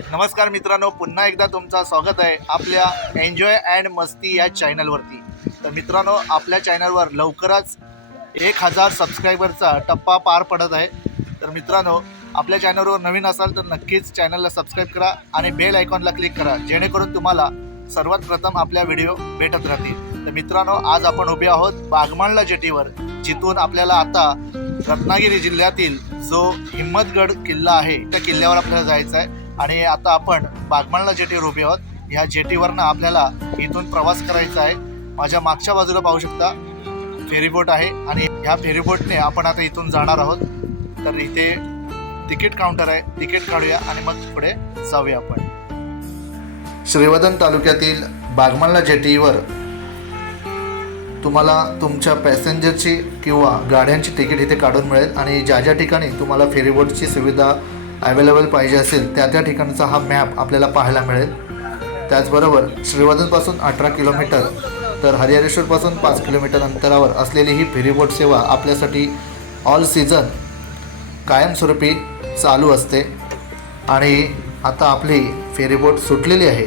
नमस्कार मित्रांनो पुन्हा एकदा तुमचं स्वागत आहे आपल्या एन्जॉय अँड मस्ती या चॅनलवरती तर मित्रांनो आपल्या चॅनलवर लवकरच एक हजार सबस्क्रायबरचा टप्पा पार पडत आहे. तर मित्रांनो आपल्या चॅनलवर नवीन असाल तर नक्कीच चॅनलला सबस्क्राईब करा आणि बेल आयकॉनला क्लिक करा जेणेकरून तुम्हाला सर्वात प्रथम आपल्या व्हिडिओ भेटत राहतील. तर मित्रांनो आज आपण उभे आहोत बागमाणला जेटीवर जिथून आपल्याला आता रत्नागिरी जिल्ह्यातील जो हिम्मतगड किल्ला आहे त्या किल्ल्यावर आपल्याला जायचं आहे. आणि आता आपण बागमाळला जेटीवर उभे आहोत. ह्या जेटीवरनं आपल्याला इथून प्रवास करायचा आहे. माझ्या मागच्या बाजूला पाहू शकता फेरीबोट आहे आणि ह्या फेरीबोटने आपण आता इथून जाणार आहोत. तर इथे तिकीट काउंटर आहे. तिकीट काढूया आणि मग पुढे जाऊया आपण. श्रीवर्धन तालुक्यातील बागमाणला जेटीवर तुम्हाला तुमच्या पॅसेंजरची किंवा गाड्यांची तिकीट इथे काढून मिळेल आणि ज्या ज्या ठिकाणी तुम्हाला फेरीबोटची सुविधा अवेलेबल पाहिजे असेल त्या त्या ठिकाणचा हा मॅप आपल्याला पाहायला मिळेल. त्याचबरोबर श्रीवर्धनपासून अठरा किलोमीटर तर हरिहरेश्वरपासून पाच किलोमीटर अंतरावर असलेली ही फेरीबोट सेवा आपल्यासाठी ऑल सीझन कायमस्वरूपी चालू असते. आणि आता आपली फेरीबोट सुटलेली आहे.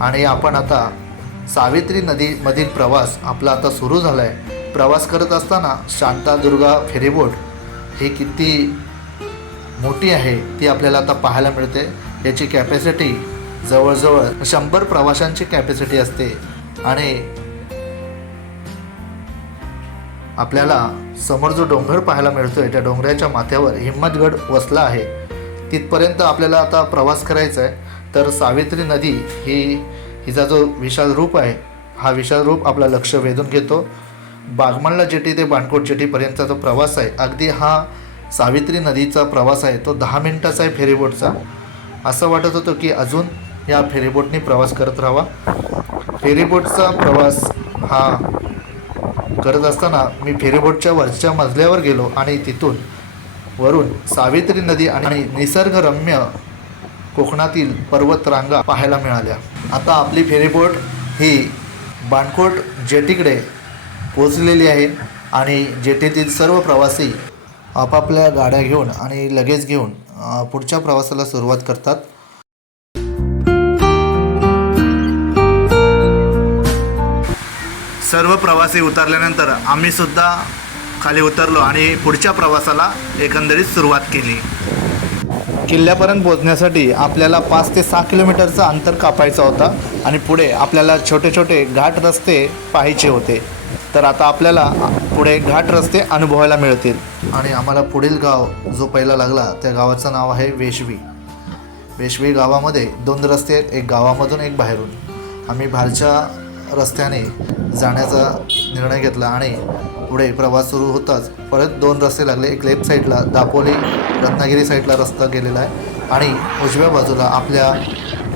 आणि आपण आता सावित्री नदीमधील प्रवास आपला आता सुरू झाला आहे प्रवास करत असताना शांतादुर्गा फेरीबोट ही किती मोठी आहे ती आपल्याला आता पाहायला मिळते. याची कॅपॅसिटी जवळजवळ शंभर प्रवाशांची कॅपॅसिटी असते. आणि आपल्याला समोर जो डोंगर पाहायला मिळतोय त्या डोंगराच्या माथ्यावर हिम्मतगड वसला आहे. तिथपर्यंत आपल्याला आता प्रवास करायचा आहे. तर सावित्री नदी ही हिचा जो विशाल रूप आहे हा विशाल रूप आपला लक्ष वेधून घेतो. बागमणला जेटी ते बाणकोट जेटीपर्यंतचा जो प्रवास आहे अगदी हा सावित्री नदीचा प्रवास आहे तो दहा मिनटाचा आहे फेरीबोटचा. असं वाटत होतं की अजून या फेरीबोटने प्रवास करत राहावा. फेरीबोटचा प्रवास हा करत असताना मी फेरीबोटच्या वरच्या मजल्यावर गेलो आणि तिथून वरून सावित्री नदी आणि निसर्गरम्य कोकणातील पर्वतरांगा पाहायला मिळाल्या. आता आपली फेरीबोट ही बाणकोट जेटीकडे पोचलेली आहे आणि जेटीतील सर्व प्रवासी आपापल्या गाड्या घेऊन आणि लगेच घेऊन पुढच्या प्रवासाला सुरुवात करतात. सर्व प्रवासी उतरल्यानंतर आम्ही सुद्धा खाली उतरलो आणि पुढच्या प्रवासाला एकंदरीत सुरुवात केली. किल्ल्यापर्यंत पोहोचण्यासाठी आपल्याला पाच ते सहा किलोमीटरचं अंतर कापायचं होता आणि पुढे आपल्याला छोटे छोटे घाट रस्ते पाहायचे होते. तर आता आपल्याला पुढे घाट रस्ते अनुभवायला मिळतील. आणि आम्हाला पुढील गाव जो पहिला लागला त्या गावाचं नाव आहे वेशवी. वेशवी गावामध्ये दोन रस्ते आहेत एक गावामधून एक बाहेरून. आम्ही बाहेरच्या रस्त्याने जाण्याचा निर्णय घेतला आणि पुढे प्रवास सुरू होताच परत दोन रस्ते लागले. एक लेफ्ट साईडला दापोली रत्नागिरी साईडला रस्ता गेलेला आहे आणि उजव्या बाजूला आपल्या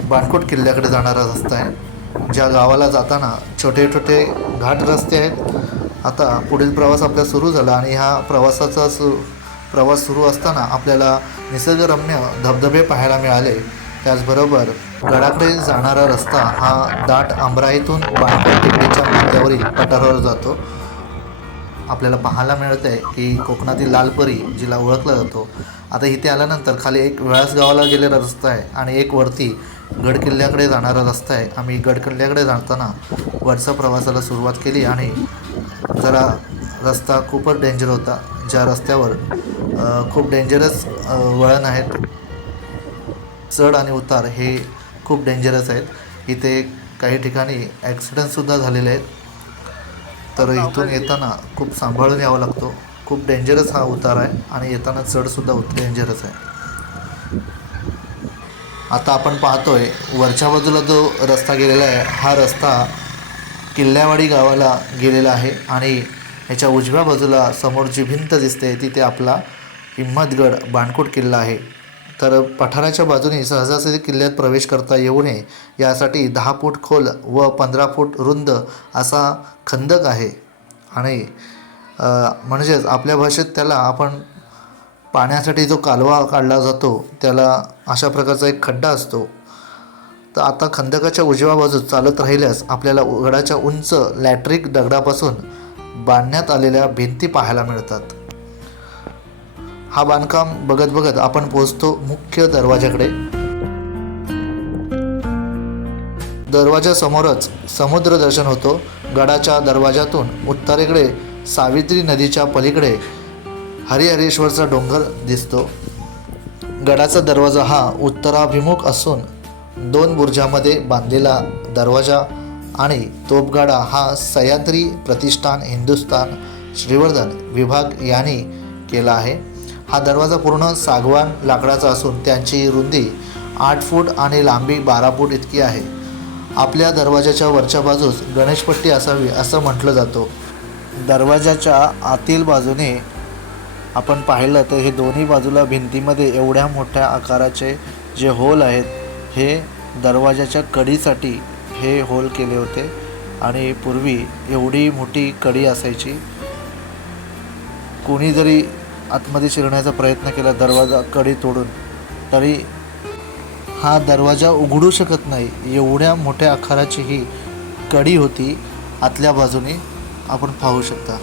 बाणकोट किल्ल्याकडे जाणारा रस्ता आहे. ज्या गावाला जाताना छोटे छोटे घाट रस्ते आहेत आता पुढील प्रवास आपला सुरू झाला आणि ह्या प्रवासाचा सु प्रवास सुरू असताना आपल्याला निसर्गरम्य धबधबे पाहायला मिळाले. त्याचबरोबर गडाकडे जाणारा रस्ता हा दाट आंबराईतून बाणकोट टेकडीच्या माथ्यावरील पठारावर जातो. आपल्याला पाहायला मिळत आहे की कोकणातील लालपरी जिला ओळखला जातो. आता इथे आल्यानंतर खाली एक वेळास गावाला गेलेला रस्ता आहे आणि एक वरती गडकिल्ल्याकडे जाणारा रस्ता आहे. आम्ही गडकिल्ल्याकडे जाताना वरच्या प्रवासाला सुरुवात केली आणि जरा रस्ता खूपच डेंजर होता. ज्या रस्त्यावर खूप डेंजरस वळण आहेत. चढ आणि उतार हे खूप डेंजरस आहेत. इथे काही ठिकाणी ॲक्सिडेंटसुद्धा झालेले आहेत. तर इथून येताना खूप सांभाळून यावं लागतो. खूप डेंजरस हा उतार आहे आणि येताना चढसुद्धा डेंजरस आहे. आता आपण पाहतोय वरच्या बाजूला जो रस्ता गेलेला आहे हा रस्ता किल्ल्यावाडी गावाला गेलेला आहे आणि ह्याच्या उजव्या बाजूला समोर जी भिंत दिसते तिथे आपला हिम्मतगड बाणकोट किल्ला आहे. तर पठाराच्या बाजूने सहजासहजी किल्ल्यात प्रवेश करता येऊ नये यासाठी दहा फूट खोल व पंधरा फूट रुंद असा खंदक आहे. आणि म्हणजेच आपल्या भाषेत त्याला आपण पाण्यासाठी जो कालवा काढला जातो त्याला अशा प्रकारचा एक खड्डा असतो. तर आता खंदकाच्या उजव्या बाजूस चालत राहिल्यास आपल्याला गडाच्या उंच लॅट्रिक दगडापासून बांधण्यात आलेल्या भिंती पाहायला मिळतात. हा बांधकाम बघत बघत आपण पोहोचतो मुख्य दरवाजाकडे दरवाजासमोरच समुद्र दर्शन होतो. गडाच्या दरवाजातून उत्तरेकडे सावित्री नदीच्या पलीकडे हरिहरेश्वरचा डोंगर दिसतो. गडाचा दरवाजा हा उत्तराभिमुख असून दोन बुर्जामध्ये बांधलेला दरवाजा आणि तोपगाडा हा सह्याद्री प्रतिष्ठान हिंदुस्थान श्रीवर्धन विभाग यांनी केला आहे. हा दरवाजा पूर्ण सागवान लाकडाचा असून त्यांची रुंदी आठ फूट आणि लांबी बारा फूट इतकी आहे. आपल्या दरवाजाच्या वरच्या बाजूस गणेशपट्टी असावी असं म्हटलं जातं. दरवाजाच्या आतील बाजूने आपण पाहिलं तर हे दोन्ही बाजूला भिंतीमध्ये एवढ्या मोठ्या आकाराचे जे होल आहेत हे दरवाजाच्या कडीसाठी हे होल केले होते. आणि पूर्वी एवढी मोठी कडी असायची. कोणी जरी आतमध्ये शिरण्याचा प्रयत्न केला दरवाजा कडी तोडून तरी हा दरवाजा उघडू शकत नाही. एवढ्या मोठ्या आकाराची ही कडी होती आतल्या बाजूने. आपण पाहू शकता.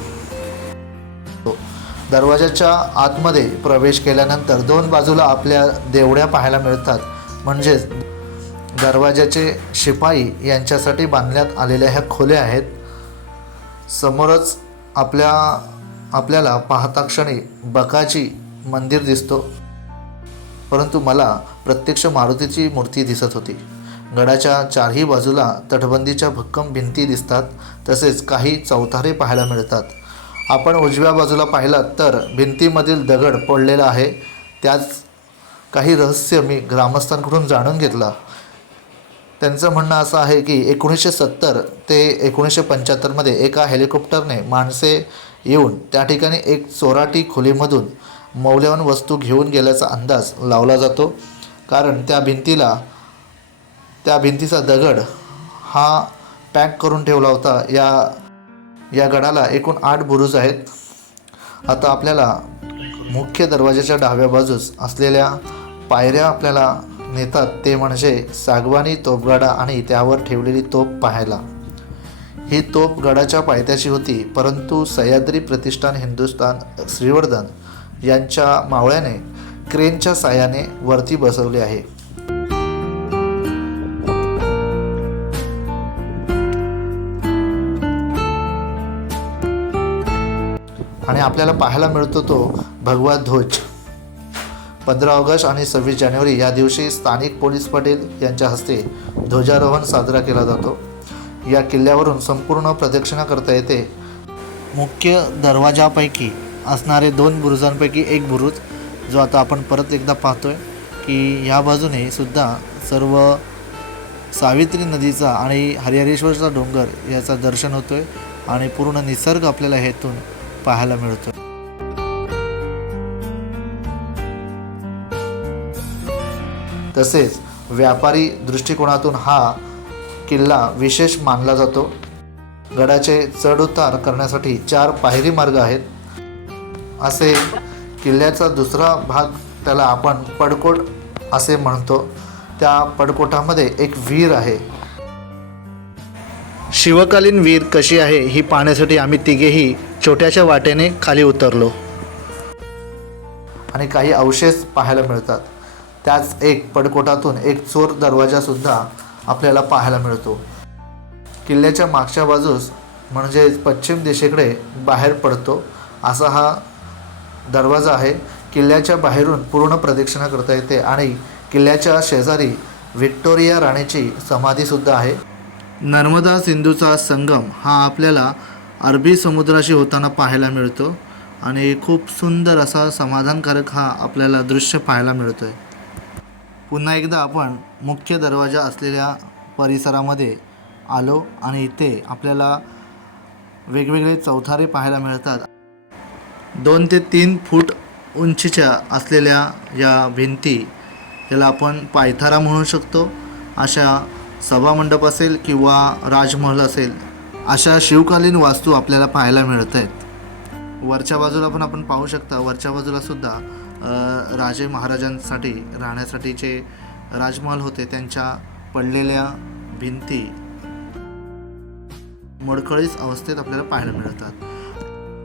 दरवाजाच्या आतमध्ये प्रवेश केल्यानंतर दोन बाजूला आपल्या देवड्या पाहायला मिळतात. म्हणजेच दरवाजाचे शिपाई यांच्यासाठी बांधण्यात आलेल्या ह्या खोल्या आहेत. समोरच आपल्या आपल्याला पाहता क्षणी बकाची मंदिर दिसतो. परंतु मला प्रत्यक्ष मारुतीची मूर्ती दिसत होती. गडाच्या चारही बाजूला तटबंदीच्या भक्कम भिंती दिसतात तसेच काही चौथारे पाहायला मिळतात. आपण उजव्या बाजूला पाहिलात तर भिंतीमधील दगड पडलेला आहे. त्याच काही रहस्य मी ग्रामस्थांकडून जाणून घेतला. त्यांचं म्हणणं असं आहे की एकोणीसशे सत्तर ते एकोणीसशे पंच्याहत्तरमध्ये एका हेलिकॉप्टरने माणसे येऊन त्या ठिकाणी एक चोराटी खोलीमधून मौल्यवान वस्तू घेऊन गेल्याचा अंदाज लावला जातो. कारण त्या भिंतीला त्या भिंतीचा दगड हा पॅक करून ठेवला होता. या या गडाला एकूण आठ बुरुज आहेत. आता आपल्याला मुख्य दरवाजाच्या डाव्या बाजूस असलेल्या पायऱ्या आपल्याला नेतात ते म्हणजे सागवानी तोपगाडा आणि त्यावर ठेवलेली तोप पाहायला. ही तोप गडाच्या पायथ्याशी होती परंतु सह्याद्री प्रतिष्ठान हिंदुस्थान श्रीवर्धन यांच्या मावळ्याने क्रेनच्या साह्याने वरती बसवले आहे. आणि आपल्याला पाहायला मिळतो तो भगवा ध्वज. पंधरा ऑगस्ट आणि सव्वीस जानेवारी या दिवशी स्थानिक पोलीस पाटील यांच्या हस्ते ध्वजारोहण साजरा केला जातो. या किल्ल्यावरून संपूर्ण प्रदक्षिणा करता येते. मुख्य दरवाजापैकी असणारे दोन बुरुजांपैकी एक बुरुज जो आता आपण परत एकदा पाहतोय की ह्या बाजूने सुद्धा सर्व सावित्री नदीचा आणि हरिहरेश्वरचा डोंगर याचा दर्शन होतोय आणि पूर्ण निसर्ग आपल्याला हेतून पाहायला मिळतो. तसेच व्यापारी दृष्टिकोनातून हा किल्ला विशेष मानला जातो. गडाचे चढउतार करण्यासाठी चार पायरी मार्ग आहेत. असे किल्ल्याचा दुसरा भाग त्याला आपण पडकोट असे म्हणतो. त्या पडकोटामध्ये एक विहीर आहे. शिवकालीन विहीर कशी आहे ही पाहण्यासाठी आम्ही तिघेही छोट्याशा वाटेने खाली उतरलो. आणि काही अवशेष पाहायला मिळतात. त्याच एक पडकोटातून एक चोर दरवाजासुद्धा आपल्याला पाहायला मिळतो. किल्ल्याच्या मागच्या बाजूस म्हणजे पश्चिम दिशेकडे बाहेर पडतो. असा हा दरवाजा आहे. किल्ल्याच्या बाहेरून पूर्ण प्रदक्षिणा करता येते आणि किल्ल्याच्या शेजारी व्हिक्टोरिया राणीची समाधीसुद्धा आहे. नर्मदा सिंधूचा संगम हा आपल्याला अरबी समुद्राशी होताना पाहायला मिळतो आणि खूप सुंदर असा समाधानकारक हा आपल्याला दृश्य पाहायला मिळतो आहे पुन्हा एकदा आपण मुख्य दरवाजा असलेल्या परिसरामध्ये आलो आणि इथे आपल्याला वेगवेगळे चौथारे पाहायला मिळतात. दोन ते तीन फूट उंचीच्या असलेल्या या भिंती याला आपण पायथारा म्हणू शकतो. अशा सभामंडप असेल किंवा राजमहल असेल. अशा शिवकालीन वास्तू आपल्याला पाहायला मिळत आहेत वरच्या बाजूला पण आपण पाहू शकता वरच्या बाजूला सुद्धा राजे महाराजांसाठी राहण्यासाठीचे राजमहल होते त्यांच्या पडलेल्या भिंती मोडकळीस अवस्थेत आपल्याला पाहायला मिळतात.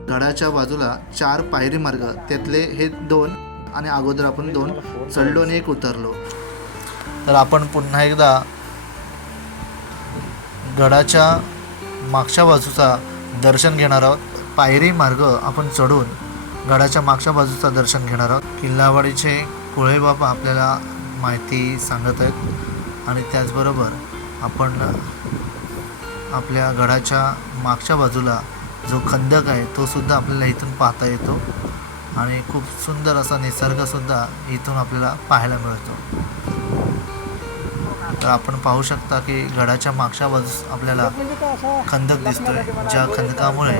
गडाच्या बाजूला चार पायरी मार्ग त्यातले हे दोन आणि अगोदर आपण दोन चढलो आणि एक उतरलो. तर आपण पुन्हा एकदा गडाच्या मागच्या बाजूचा दर्शन घेणार आहोत. पायरी मार्ग आपण चढून गडाच्या मागच्या बाजूचा दर्शन घेणार आहोत. किल्लावाडीचे कुळेबाबा आपल्याला माहिती सांगत आहेत. आणि त्याचबरोबर आपण आपल्या गडाच्या मागच्या बाजूला जो खंदक आहे तो सुद्धा आपल्याला इथून पाहता येतो. आणि खूप सुंदर असा निसर्गसुद्धा इथून आपल्याला पाहायला मिळतो. तर आपण पाहू शकता की गडाच्या मागच्या बाजूस आपल्याला खंदक दिसतोय ज्या खंदकामुळे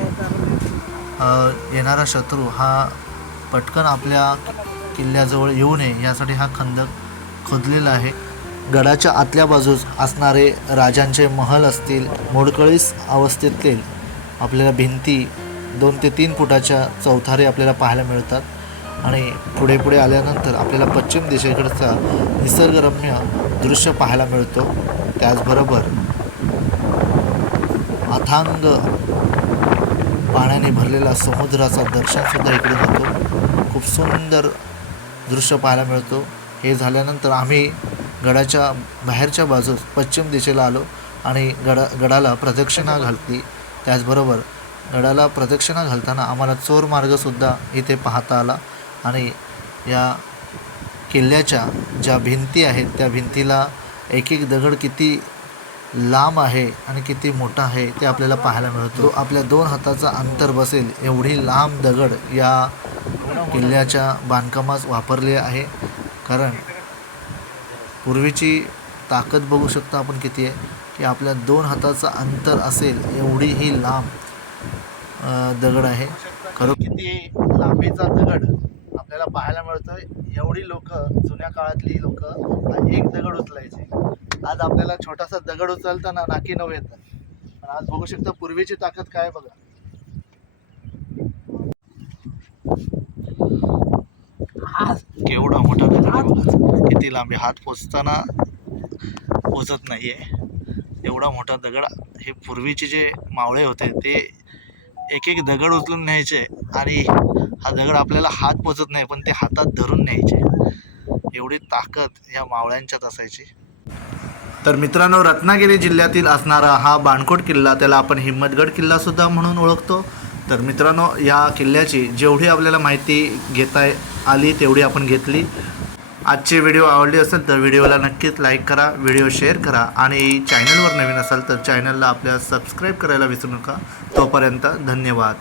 येणारा शत्रू हा पटकन आपल्या किल्ल्याजवळ येऊ नये यासाठी हा खंदक खोदलेला आहे. गडाच्या आतल्या बाजूस असणारे राजांचे महल असतील मोडकळीस अवस्थेतील आपल्याला भिंती दोन ते तीन फुटाच्या चौथारे आपल्याला पाहायला मिळतात. आणि पुढे पुढे आल्यानंतर आपल्याला पश्चिम दिशेकडचा निसर्गरम्य दृश्य पाहायला मिळतो. त्याचबरोबर अथांग पाण्याने भरलेला समुद्राचा दर्शनसुद्धा इकडे होतो. खूप सुंदर दृश्य पाहायला मिळतो. हे झाल्यानंतर आम्ही गडाच्या बाहेरच्या बाजूस पश्चिम दिशेला आलो आणि गडा गडाला प्रदक्षिणा घालती. त्याचबरोबर गडाला प्रदक्षिणा घालताना आम्हाला चोर मार्गसुद्धा इथे पाहता आला. आणि या किल्ल्याच्या ज्या भिंती आहेत त्या भिंतीला एक एक दगड किती लांब आहे आणि किती मोठा आहे ते आपल्याला पाहायला मिळतो. आपल्या दोन हाताचा अंतर बसेल एवढी लांब दगड या किल्ल्याच्या बांधकामास वापरले आहे. कारण पूर्वीची ताकद बघू शकता आपण किती आहे की आपल्या दोन हाताचं अंतर असेल एवढी ही लांब दगड आहे. खरं किती लांबीचा दगड पाहायला मिळतं एवढी लोक जुन्या काळातली लोक एक दगड उचलायचे. आज आपल्याला छोटासा दगड उचलताना नाकी नऊ येतात. पण आज बघू शकता पूर्वीची ताकद काय बघा. केवढा मोठा दगड किती लांबी हात पोचताना पोचत नाहीये. एवढा मोठा दगड हे पूर्वीचे जे मावळे होते ते एक एक दगड उचलून न्यायचे आणि हा दगड आपल्याला हात पोचत नाही पण ते हातात धरून न्यायचे. एवढी ताकद या मावळ्यांच्यात असायची. तर मित्रांनो रत्नागिरी जिल्ह्यातील असणारा हा बाणकोट किल्ला त्याला आपण हिम्मतगड किल्लासुद्धा म्हणून ओळखतो. तर मित्रांनो या किल्ल्याची जेवढी आपल्याला माहिती घेता आली तेवढी आपण घेतली. आजची व्हिडिओ आवडली असेल तर व्हिडिओला नक्कीच लाईक करा व्हिडिओ शेअर करा आणि चॅनलवर नवीन असाल तर चॅनलला आपल्या सबस्क्राईब करायला विसरू नका. तोपर्यंत धन्यवाद.